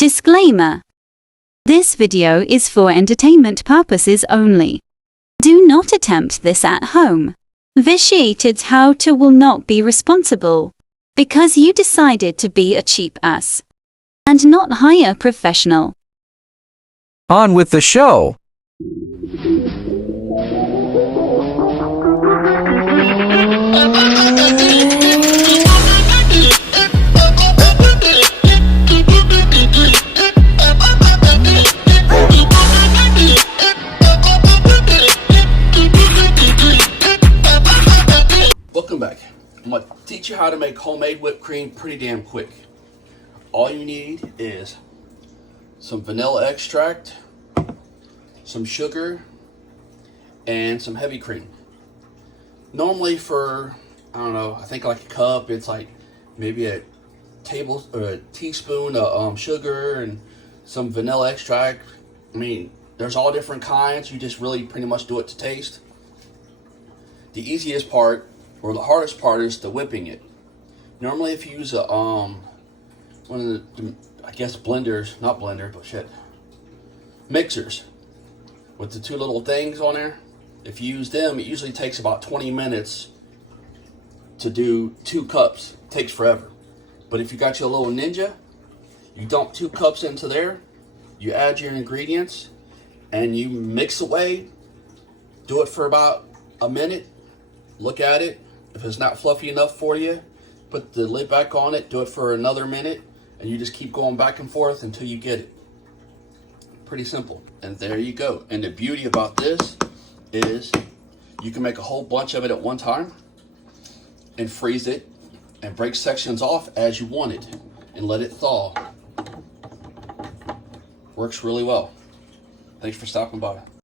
Disclaimer. This video is for entertainment purposes only. Do not attempt this at home. Vitiated how to will not be responsible because you decided to be a cheap ass and not hire a professional. On with the show. Welcome back. I'm going to teach you how to make homemade whipped cream pretty damn quick. All you need is some vanilla extract, some sugar, and some heavy cream. Normally for, I don't know, I think like a cup, it's like maybe a teaspoon of sugar and some vanilla extract. I mean, there's all different kinds. You just really pretty much do it to taste. The easiest part, or the hardest part, is the whipping it. Normally if you use a one of the I guess blenders, not blender, but shit, mixers with the two little things on there, if you use them, it usually takes about 20 minutes to do 2 cups. It takes forever. But if you got your little Ninja, you dump 2 cups into there, you add your ingredients, and you mix away. Do it for about a minute. Look at it. If it's not fluffy enough for you, put the lid back on it, do it for another minute, and you just keep going back and forth until you get it. Pretty simple. And there you go. And the beauty about this is you can make a whole bunch of it at one time and freeze it and break sections off as you want it and let it thaw. Works really well. Thanks for stopping by.